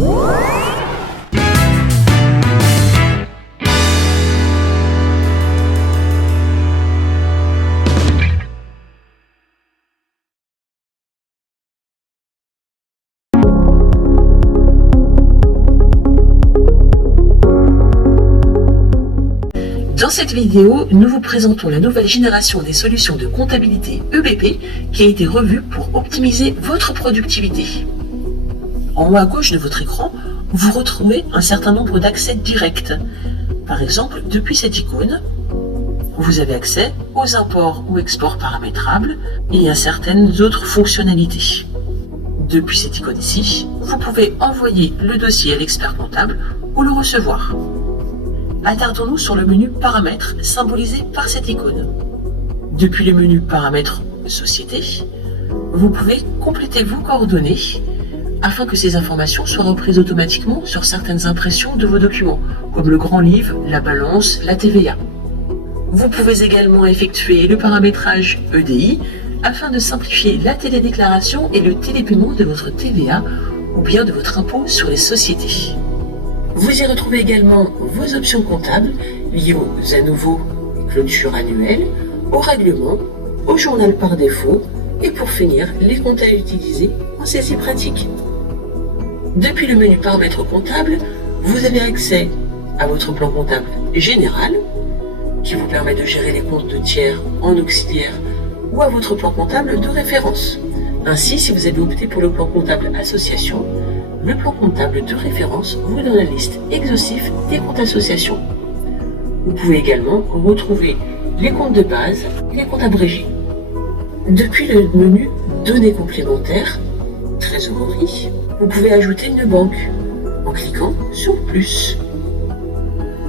Dans cette vidéo, nous vous présentons la nouvelle génération des solutions de comptabilité EBP qui a été revue pour optimiser votre productivité. En haut à gauche de votre écran, vous retrouvez un certain nombre d'accès directs. Par exemple, depuis cette icône, vous avez accès aux imports ou exports paramétrables et à certaines autres fonctionnalités. Depuis cette icône ici, vous pouvez envoyer le dossier à l'expert comptable ou le recevoir. Attardons-nous sur le menu Paramètres symbolisé par cette icône. Depuis le menu Paramètres Société, vous pouvez compléter vos coordonnées afin que ces informations soient reprises automatiquement sur certaines impressions de vos documents, comme le grand livre, la balance, la TVA. Vous pouvez également effectuer le paramétrage EDI afin de simplifier la télédéclaration et le télépaiement de votre TVA ou bien de votre impôt sur les sociétés. Vous y retrouvez également vos options comptables liées aux ANNOVO, clôtures annuelles, au règlement, au journal par défaut et pour finir, les comptes à utiliser en saisie pratique. Depuis le menu Paramètres comptables, vous avez accès à votre plan comptable général qui vous permet de gérer les comptes de tiers en auxiliaire ou à votre plan comptable de référence. Ainsi, si vous avez opté pour le plan comptable association, le plan comptable de référence vous donne la liste exhaustive des comptes associations. Vous pouvez également retrouver les comptes de base et les comptes abrégés. Depuis le menu Données complémentaires, Trésorerie, vous pouvez ajouter une banque en cliquant sur Plus.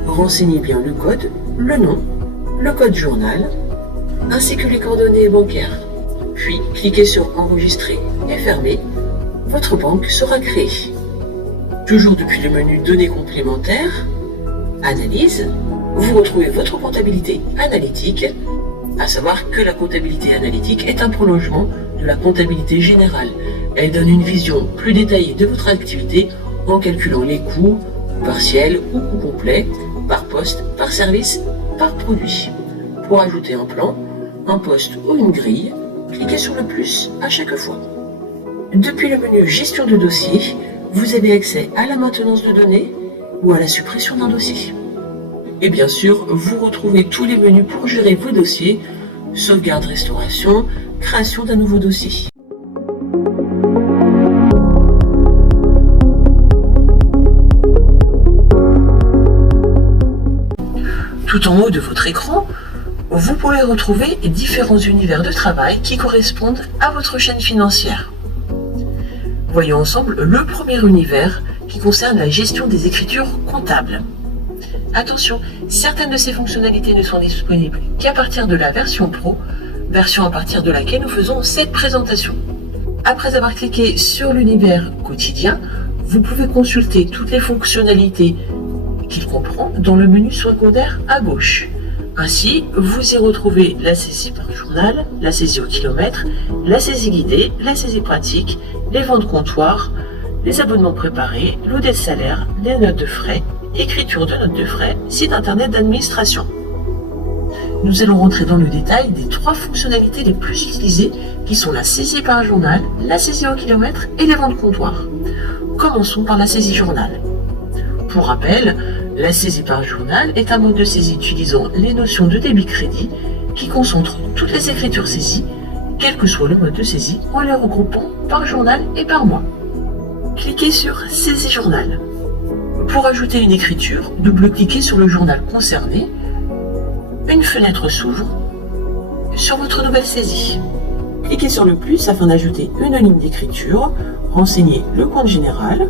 Renseignez bien le code, le nom, le code journal, ainsi que les coordonnées bancaires. Puis cliquez sur Enregistrer et fermer. Votre banque sera créée. Toujours depuis le menu Données complémentaires, Analyse, vous retrouvez votre comptabilité analytique, à savoir que la comptabilité analytique est un prolongement de la comptabilité générale. Elle donne une vision plus détaillée de votre activité en calculant les coûts, partiels ou coûts complets, par poste, par service, par produit. Pour ajouter un plan, un poste ou une grille, cliquez sur le plus à chaque fois. Depuis le menu Gestion de dossier, vous avez accès à la maintenance de données ou à la suppression d'un dossier. Et bien sûr, vous retrouvez tous les menus pour gérer vos dossiers, sauvegarde, restauration, création d'un nouveau dossier. Tout en haut de votre écran, vous pouvez retrouver différents univers de travail qui correspondent à votre chaîne financière. Voyons ensemble le premier univers qui concerne la gestion des écritures comptables. Attention, certaines de ces fonctionnalités ne sont disponibles qu'à partir de la version Pro, version à partir de laquelle nous faisons cette présentation. Après avoir cliqué sur l'univers quotidien, vous pouvez consulter toutes les fonctionnalités qu'il comprend dans le menu secondaire à gauche. Ainsi, vous y retrouvez la saisie par journal, la saisie au kilomètre, la saisie guidée, la saisie pratique, les ventes comptoirs, les abonnements préparés, l'audit de salaire, les notes de frais, écriture de notes de frais, site internet d'administration. Nous allons rentrer dans le détail des 3 fonctionnalités les plus utilisées qui sont la saisie par journal, la saisie au kilomètre et les ventes comptoirs. Commençons par la saisie journal. Pour rappel, la saisie par journal est un mode de saisie utilisant les notions de débit-crédit qui concentre toutes les écritures saisies, quel que soit le mode de saisie, en les regroupant par journal et par mois. Cliquez sur Saisie journal. Pour ajouter une écriture, double-cliquez sur le journal concerné. Une fenêtre s'ouvre sur votre nouvelle saisie. Cliquez sur le plus afin d'ajouter une ligne d'écriture. Renseignez le compte général.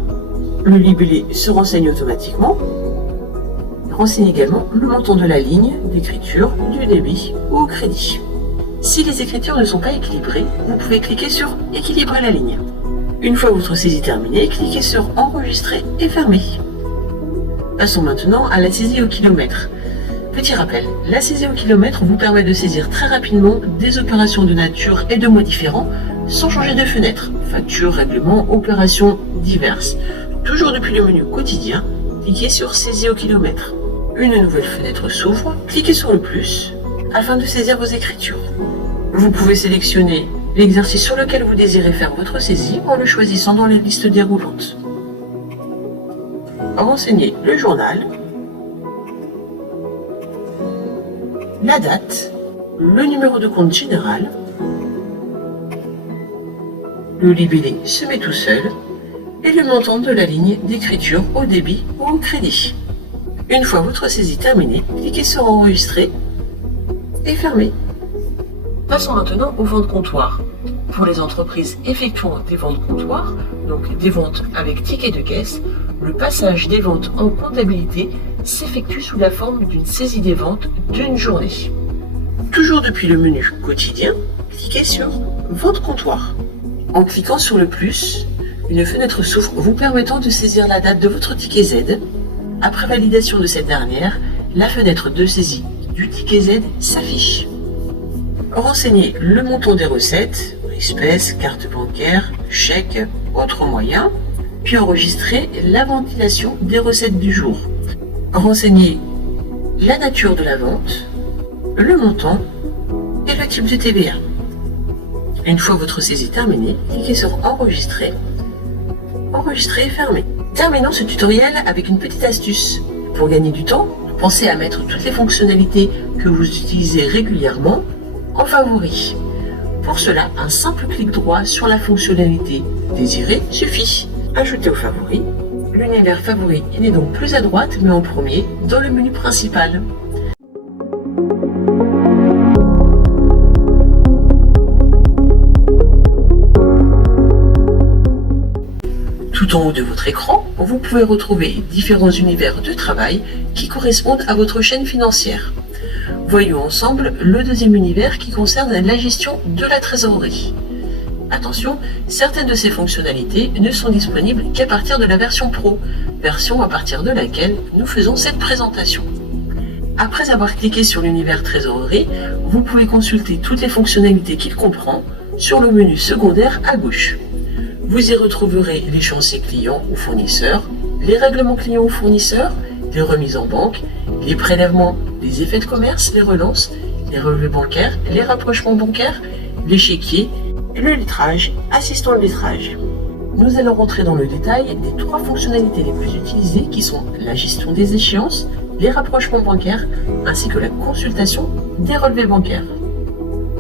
Le libellé se renseigne automatiquement. Renseignez également le montant de la ligne d'écriture, du débit ou au crédit. Si les écritures ne sont pas équilibrées, vous pouvez cliquer sur Équilibrer la ligne. Une fois votre saisie terminée, cliquez sur Enregistrer et fermer. Passons maintenant à la saisie au kilomètre. Petit rappel, la saisie au kilomètre vous permet de saisir très rapidement des opérations de nature et de mois différents sans changer de fenêtre. Factures, règlements, opérations diverses. Toujours depuis le menu quotidien, cliquez sur Saisie au kilomètre. Une nouvelle fenêtre s'ouvre, cliquez sur le plus afin de saisir vos écritures. Vous pouvez sélectionner l'exercice sur lequel vous désirez faire votre saisie en le choisissant dans la liste déroulante. Renseignez le journal, la date, le numéro de compte général, le libellé se met tout seul et le montant de la ligne d'écriture au débit ou au crédit. Une fois votre saisie terminée, cliquez sur Enregistrer et fermer. Passons maintenant aux ventes comptoirs. Pour les entreprises effectuant des ventes comptoirs, donc des ventes avec ticket de caisse, le passage des ventes en comptabilité s'effectue sous la forme d'une saisie des ventes d'une journée. Toujours depuis le menu quotidien, cliquez sur Vente comptoir. En cliquant sur le plus, une fenêtre s'ouvre vous permettant de saisir la date de votre ticket Z. Après validation de cette dernière, la fenêtre de saisie du ticket Z s'affiche. Renseignez le montant des recettes, espèces, carte bancaire, chèque, autres moyens, puis enregistrez la ventilation des recettes du jour. Renseignez la nature de la vente, le montant et le type de TVA. Une fois votre saisie terminée, cliquez sur Enregistrer, Enregistrer et fermer. Terminons ce tutoriel avec une petite astuce. Pour gagner du temps, pensez à mettre toutes les fonctionnalités que vous utilisez régulièrement en favoris. Pour cela, un simple clic droit sur la fonctionnalité désirée suffit. Ajoutez aux favoris. L'univers favori, il est donc plus à droite, mais en premier dans le menu principal. Tout en haut de votre écran, vous pouvez retrouver différents univers de travail qui correspondent à votre chaîne financière. Voyons ensemble le deuxième univers qui concerne la gestion de la trésorerie. Attention, certaines de ces fonctionnalités ne sont disponibles qu'à partir de la version Pro, version à partir de laquelle nous faisons cette présentation. Après avoir cliqué sur l'univers trésorerie, vous pouvez consulter toutes les fonctionnalités qu'il comprend sur le menu secondaire à gauche. Vous y retrouverez l'échéancier client ou fournisseur, les règlements clients ou fournisseurs, les remises en banque, les prélèvements, les effets de commerce, les relances, les relevés bancaires, les rapprochements bancaires, l'échiquier, le lettrage, assistant le lettrage. Nous allons rentrer dans le détail des trois fonctionnalités les plus utilisées qui sont la gestion des échéances, les rapprochements bancaires ainsi que la consultation des relevés bancaires.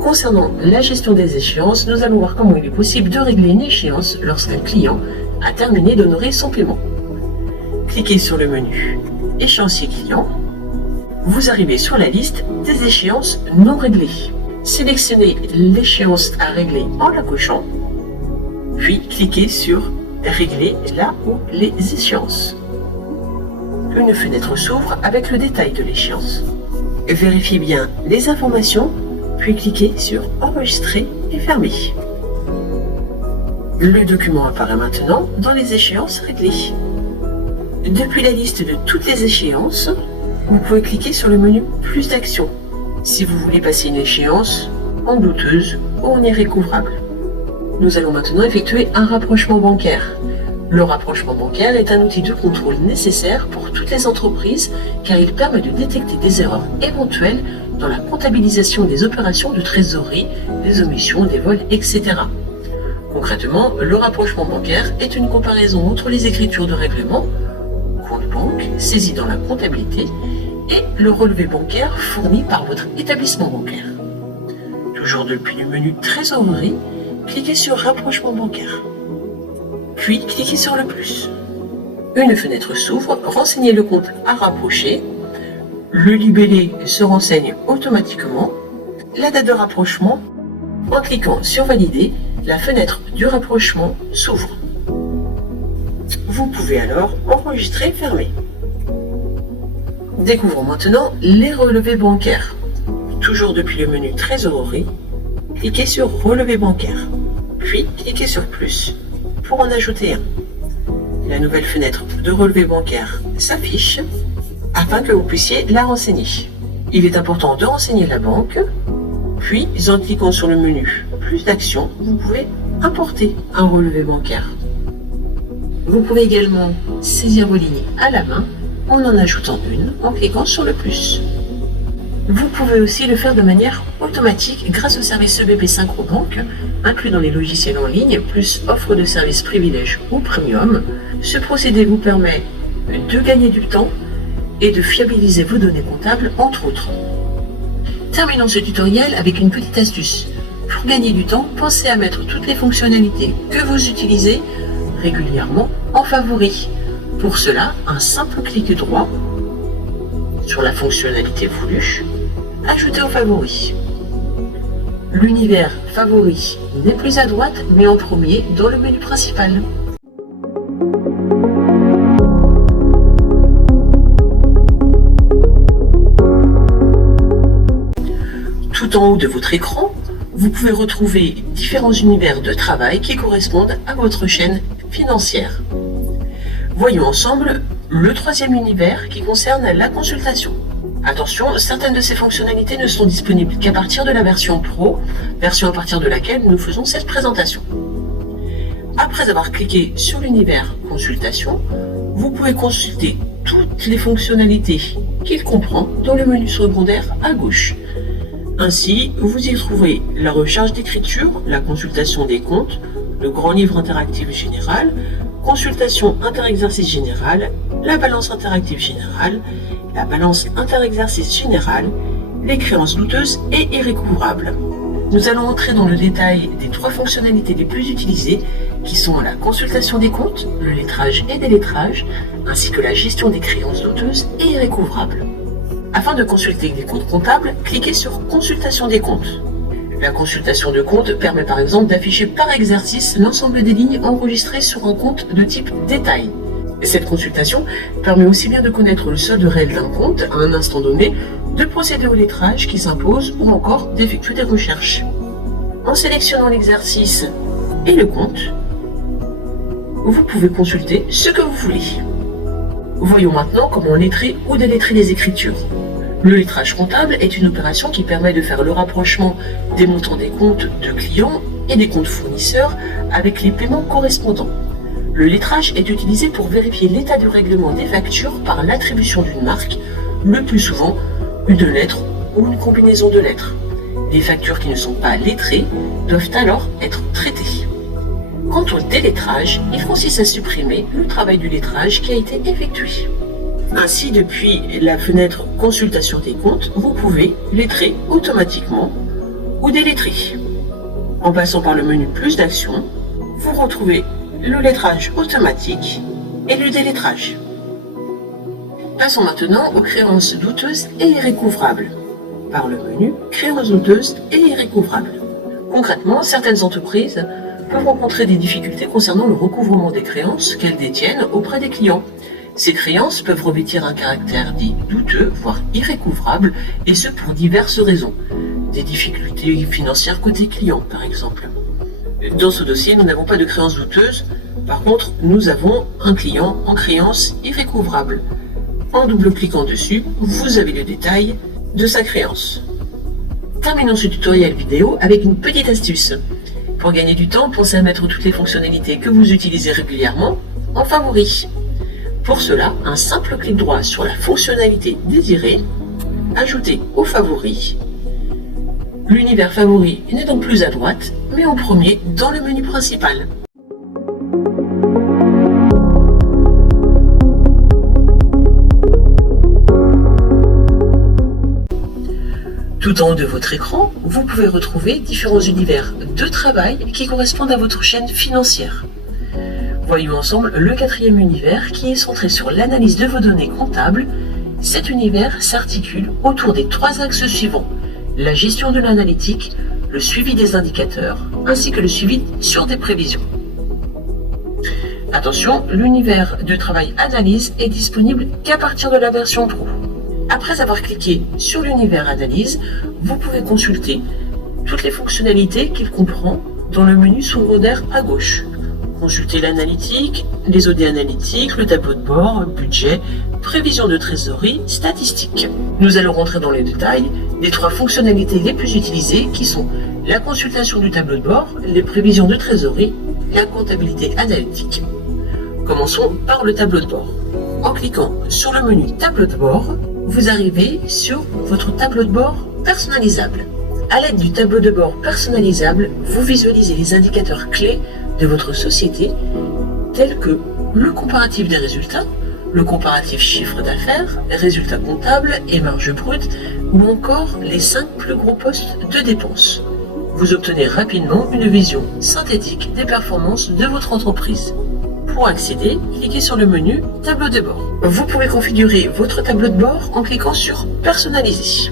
Concernant la gestion des échéances, nous allons voir comment il est possible de régler une échéance lorsqu'un client a terminé d'honorer son paiement. Cliquez sur le menu Échéancier client. Vous arrivez sur la liste des échéances non réglées. Sélectionnez l'échéance à régler en la cochant, puis cliquez sur Régler la ou les échéances. Une fenêtre s'ouvre avec le détail de l'échéance. Vérifiez bien les informations, puis cliquez sur Enregistrer et fermer. Le document apparaît maintenant dans les échéances réglées. Depuis la liste de toutes les échéances, vous pouvez cliquer sur le menu Plus d'actions si vous voulez passer une échéance en douteuse ou en irrécouvrable. Nous allons maintenant effectuer un rapprochement bancaire. Le rapprochement bancaire est un outil de contrôle nécessaire pour toutes les entreprises car il permet de détecter des erreurs éventuelles dans la comptabilisation des opérations de trésorerie, des omissions, des vols, etc. Concrètement, le rapprochement bancaire est une comparaison entre les écritures de règlement, compte banque, saisie dans la comptabilité, et le relevé bancaire fourni par votre établissement bancaire. Toujours depuis le menu Trésorerie, cliquez sur Rapprochement bancaire. Puis cliquez sur le plus. Une fenêtre s'ouvre, renseignez le compte à rapprocher. Le libellé se renseigne automatiquement. La date de rapprochement, en cliquant sur Valider, la fenêtre du rapprochement s'ouvre. Vous pouvez alors enregistrer et fermer. Découvrons maintenant les relevés bancaires. Toujours depuis le menu Trésorerie, cliquez sur Relevé bancaire, puis cliquez sur Plus pour en ajouter un. La nouvelle fenêtre de relevé bancaire s'affiche afin que vous puissiez la renseigner. Il est important de renseigner la banque, puis en cliquant sur le menu Plus d'actions, vous pouvez importer un relevé bancaire. Vous pouvez également saisir vos lignes à la main en en ajoutant une en cliquant sur le plus. Vous pouvez aussi le faire de manière automatique grâce au service EBP SynchroBank, inclus dans les logiciels en ligne, plus offre de services privilèges ou premium. Ce procédé vous permet de gagner du temps et de fiabiliser vos données comptables, entre autres. Terminons ce tutoriel avec une petite astuce. Pour gagner du temps, pensez à mettre toutes les fonctionnalités que vous utilisez régulièrement en favoris. Pour cela, un simple clic droit sur la fonctionnalité voulue, ajouter aux favoris. L'univers favori n'est plus à droite, mais en premier dans le menu principal. Tout en haut de votre écran, vous pouvez retrouver différents univers de travail qui correspondent à votre chaîne financière. Voyons ensemble le troisième univers qui concerne la consultation. Attention, certaines de ces fonctionnalités ne sont disponibles qu'à partir de la version Pro, version à partir de laquelle nous faisons cette présentation. Après avoir cliqué sur l'univers consultation, vous pouvez consulter toutes les fonctionnalités qu'il comprend dans le menu secondaire à gauche. Ainsi, vous y trouverez la recharge d'écriture, la consultation des comptes, le grand livre interactif général, consultation interexercice général, la balance interactive générale, la balance interexercice général, les créances douteuses et irrécouvrables. Nous allons entrer dans le détail des trois fonctionnalités les plus utilisées qui sont la consultation des comptes, le lettrage et délettrage, ainsi que la gestion des créances douteuses et irrécouvrables. Afin de consulter des comptes comptables, cliquez sur Consultation des comptes. La consultation de compte permet par exemple d'afficher par exercice l'ensemble des lignes enregistrées sur un compte de type détail. Cette consultation permet aussi bien de connaître le solde réel d'un compte à un instant donné, de procéder au lettrage qui s'impose ou encore d'effectuer des recherches. En sélectionnant l'exercice et le compte, vous pouvez consulter ce que vous voulez. Voyons maintenant comment lettrer ou délettrer les écritures. Le lettrage comptable est une opération qui permet de faire le rapprochement des montants des comptes de clients et des comptes fournisseurs avec les paiements correspondants. Le lettrage est utilisé pour vérifier l'état de règlement des factures par l'attribution d'une marque, le plus souvent une lettre ou une combinaison de lettres. Les factures qui ne sont pas lettrées doivent alors être traitées. Quant au délettrage, il consiste à supprimer le travail du lettrage qui a été effectué. Ainsi, depuis la fenêtre Consultation des comptes, vous pouvez lettrer automatiquement ou délettrer. En passant par le menu Plus d'actions, vous retrouvez le lettrage automatique et le délettrage. Passons maintenant aux créances douteuses et irrécouvrables, par le menu Créances douteuses et irrécouvrables. Concrètement, certaines entreprises peuvent rencontrer des difficultés concernant le recouvrement des créances qu'elles détiennent auprès des clients. Ces créances peuvent revêtir un caractère dit douteux, voire irrécouvrable, et ce pour diverses raisons. Des difficultés financières côté client, par exemple. Dans ce dossier, nous n'avons pas de créances douteuses. Par contre, nous avons un client en créance irrécouvrable. En double-cliquant dessus, vous avez le détail de sa créance. Terminons ce tutoriel vidéo avec une petite astuce. Pour gagner du temps, pensez à mettre toutes les fonctionnalités que vous utilisez régulièrement en favoris. Pour cela, un simple clic droit sur la fonctionnalité désirée, ajouter aux favoris. L'univers favori n'est donc plus à droite, mais en premier dans le menu principal. Tout en haut de votre écran, vous pouvez retrouver différents univers de travail qui correspondent à votre chaîne financière. Voyons ensemble le quatrième univers qui est centré sur l'analyse de vos données comptables. Cet univers s'articule autour des trois axes suivants: la gestion de l'analytique, le suivi des indicateurs, ainsi que le suivi sur des prévisions. Attention, l'univers de travail analyse est disponible qu'à partir de la version Pro. Après avoir cliqué sur l'univers analyse, vous pouvez consulter toutes les fonctionnalités qu'il comprend dans le menu secondaire à gauche. Consulter l'analytique, les OD analytiques, le tableau de bord, budget, prévision de trésorerie, statistiques. Nous allons rentrer dans les détails des trois fonctionnalités les plus utilisées qui sont la consultation du tableau de bord, les prévisions de trésorerie, la comptabilité analytique. Commençons par le tableau de bord. En cliquant sur le menu tableau de bord, vous arrivez sur votre tableau de bord personnalisable. À l'aide du tableau de bord personnalisable, vous visualisez les indicateurs clés de votre société tels que le comparatif des résultats, le comparatif chiffre d'affaires, résultats comptables et marge brute, ou encore les 5 plus gros postes de dépenses. Vous obtenez rapidement une vision synthétique des performances de votre entreprise. Pour accéder, cliquez sur le menu Tableau de bord. Vous pouvez configurer votre tableau de bord en cliquant sur Personnaliser.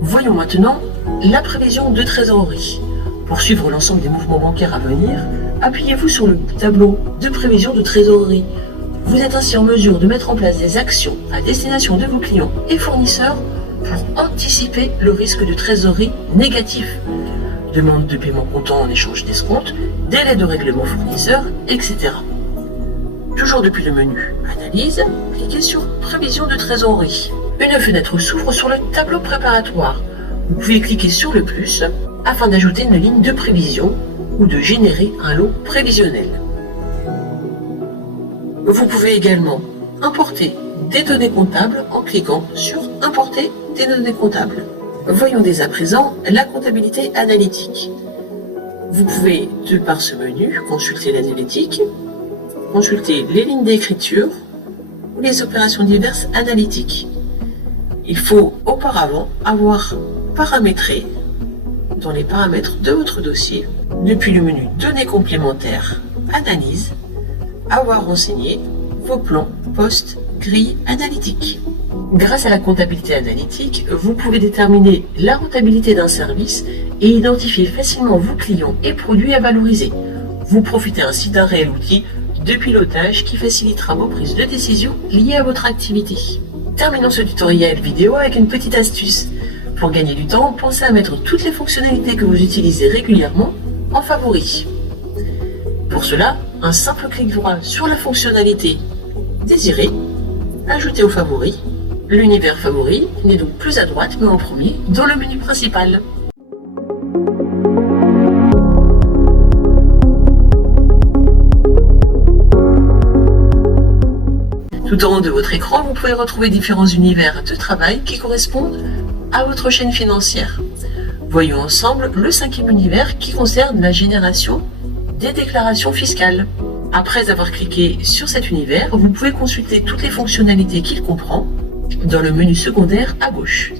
Voyons maintenant la prévision de trésorerie. Pour suivre l'ensemble des mouvements bancaires à venir, appuyez-vous sur le tableau de prévision de trésorerie. Vous êtes ainsi en mesure de mettre en place des actions à destination de vos clients et fournisseurs pour anticiper le risque de trésorerie négatif. Demande de paiement comptant en échange d'escompte, délai de règlement fournisseur, etc. Toujours depuis le menu Analyse, cliquez sur Prévision de trésorerie. Une fenêtre s'ouvre sur le tableau préparatoire. Vous pouvez cliquer sur le plus afin d'ajouter une ligne de prévision ou de générer un lot prévisionnel. Vous pouvez également importer des données comptables en cliquant sur Importer des données comptables. Voyons dès à présent la comptabilité analytique. Vous pouvez, de par ce menu, consulter l'analytique, consulter les lignes d'écriture ou les opérations diverses analytiques. Il faut auparavant avoir paramétré dans les paramètres de votre dossier, depuis le menu Données complémentaires, Analyse, avoir renseigné vos plans post-grille analytique. Grâce à la comptabilité analytique, vous pouvez déterminer la rentabilité d'un service et identifier facilement vos clients et produits à valoriser. Vous profitez ainsi d'un réel outil de pilotage qui facilitera vos prises de décision liées à votre activité. Terminons ce tutoriel vidéo avec une petite astuce. Pour gagner du temps, pensez à mettre toutes les fonctionnalités que vous utilisez régulièrement en favoris. Pour cela, un simple clic droit sur la fonctionnalité désirée, ajouter aux favoris. L'univers favori n'est donc plus à droite mais en premier dans le menu principal. Tout en haut de votre écran, vous pouvez retrouver différents univers de travail qui correspondent à votre chaîne financière. Voyons ensemble le 5e univers qui concerne la génération des déclarations fiscales. Après avoir cliqué sur cet univers, vous pouvez consulter toutes les fonctionnalités qu'il comprend dans le menu secondaire à gauche.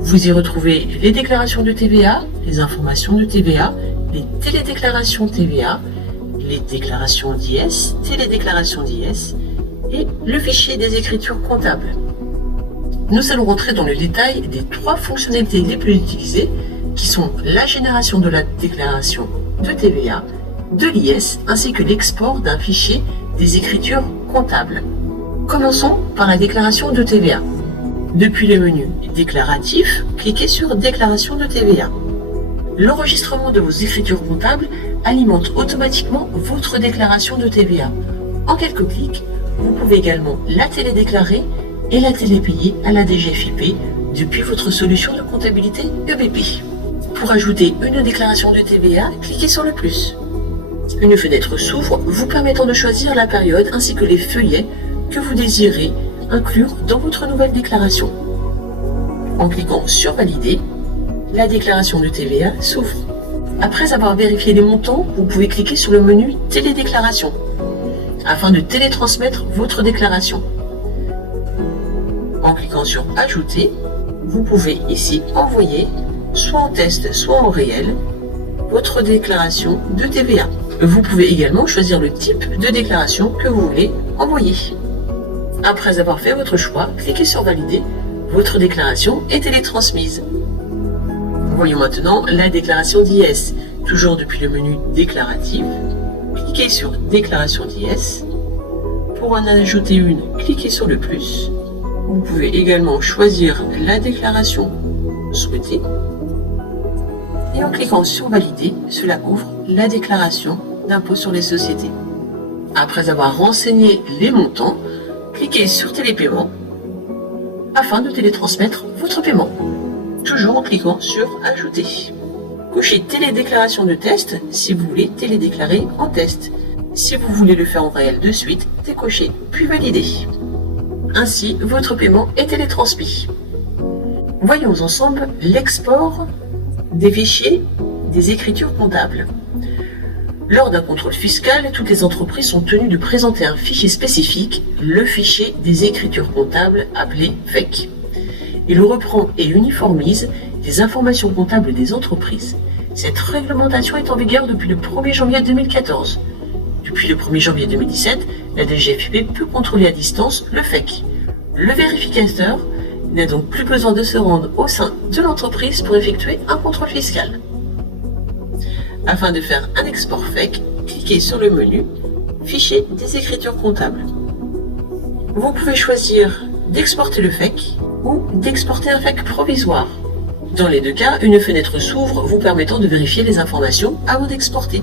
Vous y retrouvez les déclarations de TVA, les informations de TVA, les télédéclarations TVA, les déclarations d'IS, télédéclarations d'IS et le fichier des écritures comptables. Nous allons rentrer dans le détail des 3 fonctionnalités les plus utilisées qui sont la génération de la déclaration de TVA, de l'IS ainsi que l'export d'un fichier des écritures comptables. Commençons par la déclaration de TVA. Depuis le menu déclaratif, cliquez sur Déclaration de TVA. L'enregistrement de vos écritures comptables alimente automatiquement votre déclaration de TVA. En quelques clics, vous pouvez également la télédéclarer et la télépayer à la DGFiP depuis votre solution de comptabilité EBP. Pour ajouter une déclaration de TVA, cliquez sur le plus. Une fenêtre s'ouvre vous permettant de choisir la période ainsi que les feuillets que vous désirez inclure dans votre nouvelle déclaration. En cliquant sur Valider, la déclaration de TVA s'ouvre. Après avoir vérifié les montants, vous pouvez cliquer sur le menu Télédéclaration afin de télétransmettre votre déclaration. En cliquant sur Ajouter, vous pouvez ici envoyer, soit en test, soit en réel, votre déclaration de TVA. Vous pouvez également choisir le type de déclaration que vous voulez envoyer. Après avoir fait votre choix, cliquez sur Valider. Votre déclaration est télétransmise. Voyons maintenant la déclaration d'IS. Toujours depuis le menu Déclaratif, cliquez sur Déclaration d'IS. Pour en ajouter une, cliquez sur le plus. Vous pouvez également choisir la déclaration souhaitée. Et en cliquant sur Valider, cela ouvre la déclaration d'impôt sur les sociétés. Après avoir renseigné les montants, cliquez sur Télépaiement afin de télétransmettre votre paiement. Toujours en cliquant sur Ajouter. Cochez Télédéclaration de test si vous voulez télédéclarer en test. Si vous voulez le faire en réel de suite, décochez puis validez. Ainsi, votre paiement est télétransmis. Voyons ensemble l'export des fichiers des écritures comptables. Lors d'un contrôle fiscal, toutes les entreprises sont tenues de présenter un fichier spécifique, le fichier des écritures comptables appelé FEC. Il reprend et uniformise les informations comptables des entreprises. Cette réglementation est en vigueur depuis le 1er janvier 2014. Depuis le 1er janvier 2017, la DGFiP peut contrôler à distance le FEC. Le vérificateur n'a donc plus besoin de se rendre au sein de l'entreprise pour effectuer un contrôle fiscal. Afin de faire un export FEC, cliquez sur le menu « Fichier des écritures comptables ». Vous pouvez choisir d'exporter le FEC ou d'exporter un FEC provisoire. Dans les deux cas, une fenêtre s'ouvre vous permettant de vérifier les informations avant d'exporter.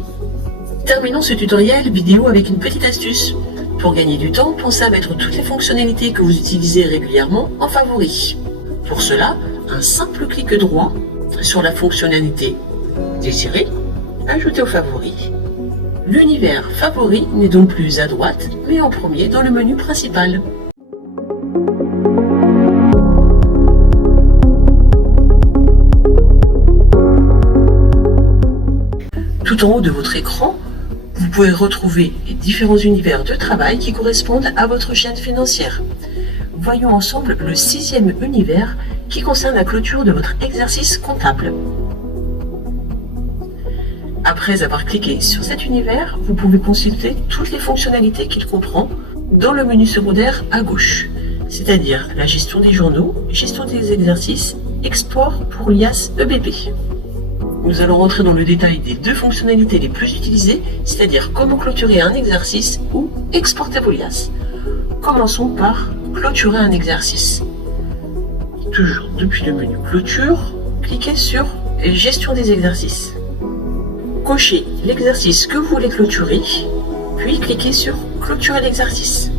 Terminons ce tutoriel vidéo avec une petite astuce. Pour gagner du temps, pensez à mettre toutes les fonctionnalités que vous utilisez régulièrement en favoris. Pour cela, un simple clic droit sur la fonctionnalité désirée, ajoutez aux favoris. L'univers favori n'est donc plus à droite, mais en premier dans le menu principal. Tout en haut de votre écran, vous pouvez retrouver les différents univers de travail qui correspondent à votre chaîne financière. Voyons ensemble le 6e univers qui concerne la clôture de votre exercice comptable. Après avoir cliqué sur cet univers, vous pouvez consulter toutes les fonctionnalités qu'il comprend dans le menu secondaire à gauche, c'est-à-dire la gestion des journaux, gestion des exercices, export pour l'IAS EBP. Nous allons rentrer dans le détail des deux fonctionnalités les plus utilisées, c'est-à-dire comment clôturer un exercice ou exporter vos liasses. Commençons par clôturer un exercice. Toujours depuis le menu clôture, cliquez sur gestion des exercices. Cochez l'exercice que vous voulez clôturer, puis cliquez sur clôturer l'exercice.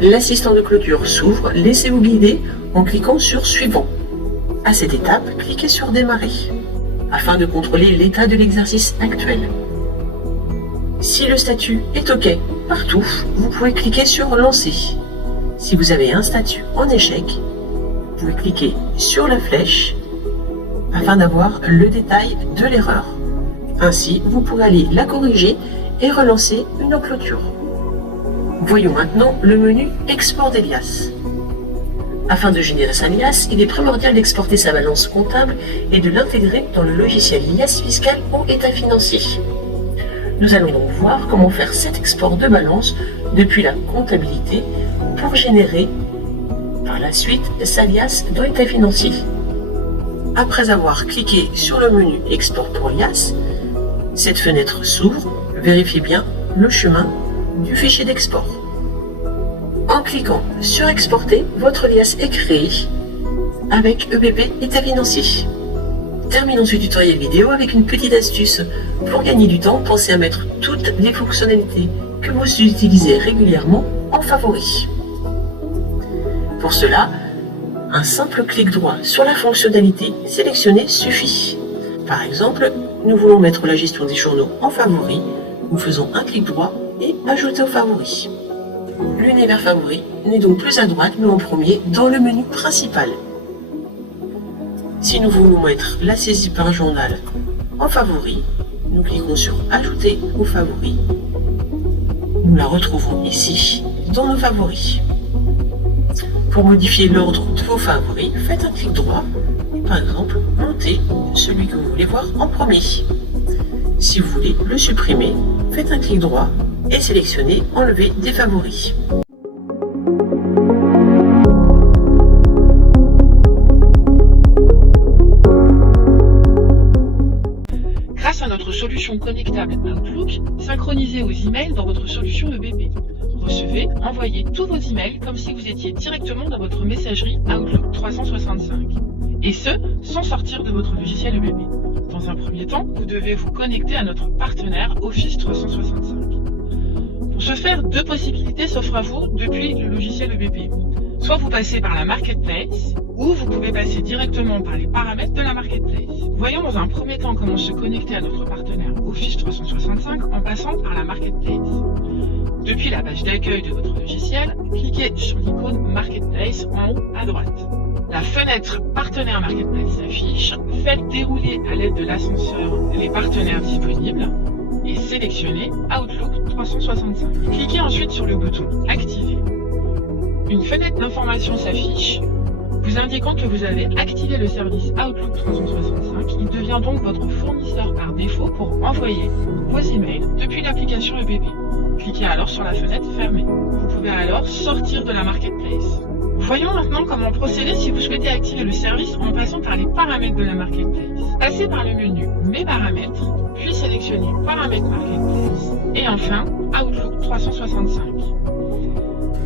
L'assistant de clôture s'ouvre, laissez-vous guider en cliquant sur suivant. À cette étape, cliquez sur démarrer, afin de contrôler l'état de l'exercice actuel. Si le statut est OK partout, vous pouvez cliquer sur lancer. Si vous avez un statut en échec, vous pouvez cliquer sur la flèche afin d'avoir le détail de l'erreur. Ainsi, vous pourrez aller la corriger et relancer une clôture. Voyons maintenant le menu Export des liasses. Afin de générer sa liasse, il est primordial d'exporter sa balance comptable et de l'intégrer dans le logiciel liasse fiscale ou état financier. Nous allons donc voir comment faire cet export de balance depuis la comptabilité pour générer par la suite sa liasse dans l'état financier. Après avoir cliqué sur le menu Export pour liasse, cette fenêtre s'ouvre, vérifiez bien le chemin du fichier d'export. En cliquant sur Exporter, votre liasse est créée avec EBP état financier. Terminons ce tutoriel vidéo avec une petite astuce. Pour gagner du temps, pensez à mettre toutes les fonctionnalités que vous utilisez régulièrement en favoris. Pour cela, un simple clic droit sur la fonctionnalité sélectionnée suffit. Par exemple, nous voulons mettre la gestion des journaux en favoris. Nous faisons un clic droit et ajouter aux favoris. L'univers favori n'est donc plus à droite mais en premier dans le menu principal. Si nous voulons mettre la saisie par journal en favoris, nous cliquons sur Ajouter aux favoris. Nous la retrouvons ici dans nos favoris. Pour modifier l'ordre de vos favoris, faites un clic droit et par exemple montez celui que vous voulez voir en premier. Si vous voulez le supprimer, faites un clic droit et sélectionnez Enlever des favoris. Grâce à notre solution connectable Outlook, synchronisée aux emails dans votre solution EBP. Recevez, envoyez tous vos emails comme si vous étiez directement dans votre messagerie Outlook 365. Et ce, sans sortir de votre logiciel EBP. Dans un premier temps, vous devez vous connecter à notre partenaire Office 365. Pour ce faire, deux possibilités s'offrent à vous depuis le logiciel EBP. Soit vous passez par la Marketplace, ou vous pouvez passer directement par les paramètres de la marketplace. Voyons dans un premier temps comment se connecter à notre partenaire Office 365 en passant par la marketplace. Depuis la page d'accueil de votre logiciel, cliquez sur l'icône Marketplace en haut à droite. La fenêtre Partenaire Marketplace s'affiche. Faites dérouler à l'aide de l'ascenseur les partenaires disponibles et sélectionnez Outlook 365. Cliquez ensuite sur le bouton Activer. Une fenêtre d'information s'affiche, vous indiquant que vous avez activé le service Outlook 365. Il devient donc votre fournisseur par défaut pour envoyer vos emails depuis l'application EBP. Cliquez alors sur la fenêtre fermée. Vous pouvez alors sortir de la marketplace. Voyons maintenant comment procéder si vous souhaitez activer le service en passant par les paramètres de la marketplace. Passez par le menu Mes paramètres, puis sélectionnez Paramètres Marketplace et enfin Outlook 365.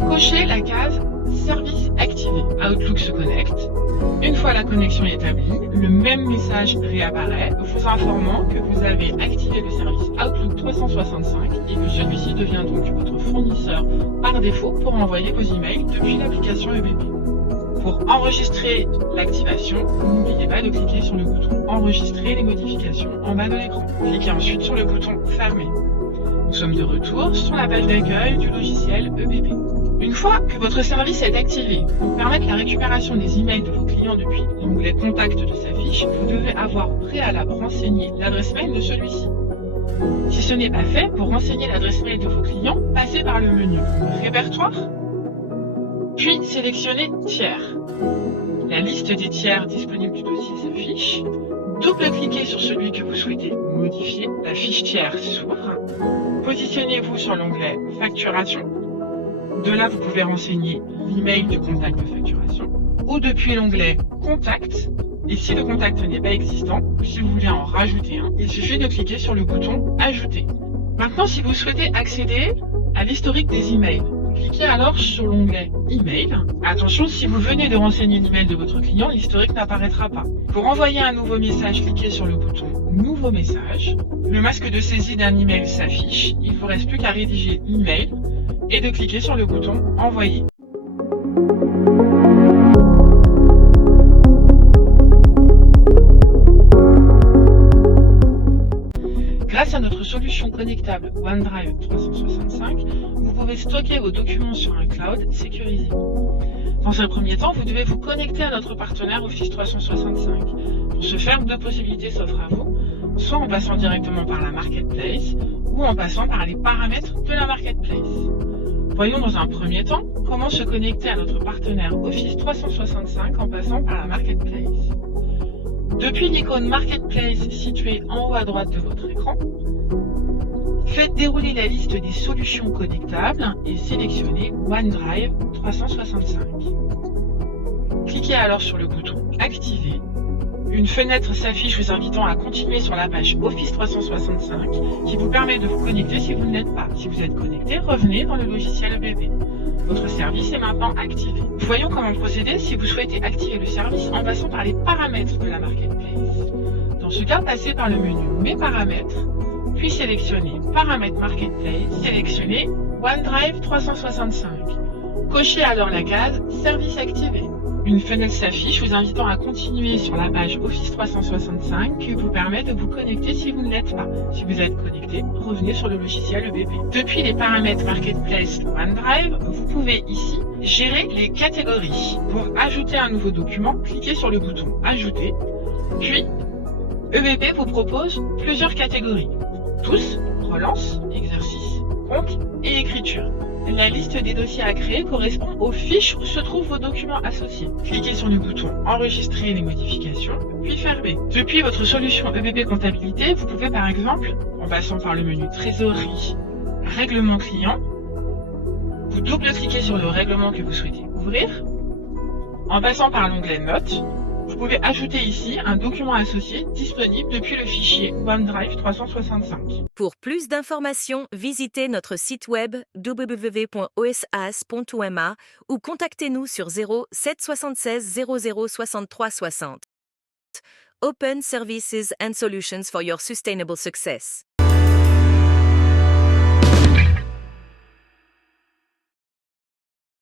Cochez la case Service activé. Outlook se connecte. Une fois la connexion établie, le même message réapparaît vous informant que vous avez activé le service Outlook 365 et que celui-ci devient donc votre fournisseur par défaut pour envoyer vos emails depuis l'application EBP. Pour enregistrer l'activation, n'oubliez pas de cliquer sur le bouton Enregistrer les modifications en bas de l'écran. Cliquez ensuite sur le bouton Fermer. Nous sommes de retour sur la page d'accueil du logiciel EBP. Une fois que votre service est activé, pour permettre la récupération des emails de vos clients depuis l'onglet Contact de sa fiche, vous devez avoir au préalable renseigné l'adresse mail de celui-ci. Si ce n'est pas fait, pour renseigner l'adresse mail de vos clients, passez par le menu Répertoire, puis sélectionnez Tiers. La liste des tiers disponibles du dossier s'affiche. Double-cliquez sur celui que vous souhaitez modifier. La fiche tiers s'ouvre. Positionnez-vous sur l'onglet Facturation. De là, vous pouvez renseigner l'email du contact de facturation ou depuis l'onglet Contact. Et si le contact n'est pas existant, ou si vous voulez en rajouter un, il suffit de cliquer sur le bouton Ajouter. Maintenant, si vous souhaitez accéder à l'historique des emails, cliquez alors sur l'onglet Email. Attention, si vous venez de renseigner l'email de votre client, l'historique n'apparaîtra pas. Pour envoyer un nouveau message, cliquez sur le bouton Nouveau message. Le masque de saisie d'un email s'affiche. Il ne vous reste plus qu'à rédiger l'email et de cliquer sur le bouton Envoyer. Grâce à notre solution connectable OneDrive 365, vous pouvez stocker vos documents sur un cloud sécurisé. Dans un premier temps, vous devez vous connecter à notre partenaire Office 365. Pour ce faire, deux possibilités s'offrent à vous, soit en passant directement par la marketplace ou en passant par les paramètres de la marketplace. Voyons dans un premier temps comment se connecter à notre partenaire Office 365 en passant par la marketplace. Depuis l'icône Marketplace située en haut à droite de votre écran, faites dérouler la liste des solutions connectables et sélectionnez OneDrive 365. Cliquez alors sur le bouton Activer. Une fenêtre s'affiche vous invitant à continuer sur la page Office 365 qui vous permet de vous connecter si vous ne l'êtes pas. Si vous êtes connecté, revenez dans le logiciel EBP. Votre service est maintenant activé. Voyons comment procéder si vous souhaitez activer le service en passant par les paramètres de la marketplace. Dans ce cas, passez par le menu Mes paramètres, puis sélectionnez Paramètres Marketplace, sélectionnez OneDrive 365. Cochez alors la case Service activé. Une fenêtre s'affiche vous invitant à continuer sur la page Office 365 qui vous permet de vous connecter si vous ne l'êtes pas. Si vous êtes connecté, revenez sur le logiciel EBP. Depuis les paramètres Marketplace OneDrive, vous pouvez ici gérer les catégories. Pour ajouter un nouveau document, cliquez sur le bouton Ajouter, puis EBP vous propose plusieurs catégories. Tous, relance, exercice, compte et écriture. La liste des dossiers à créer correspond aux fiches où se trouvent vos documents associés. Cliquez sur le bouton Enregistrer les modifications, puis Fermer. Depuis votre solution EBP Comptabilité, vous pouvez par exemple, en passant par le menu Trésorerie, Règlement client, vous double-cliquez sur le règlement que vous souhaitez ouvrir. En passant par l'onglet Notes, vous pouvez ajouter ici un document associé disponible depuis le fichier OneDrive 365. Pour plus d'informations, visitez notre site web www.osas.oma ou contactez-nous sur 0776 00 63 60. Open Services and Solutions for your sustainable success.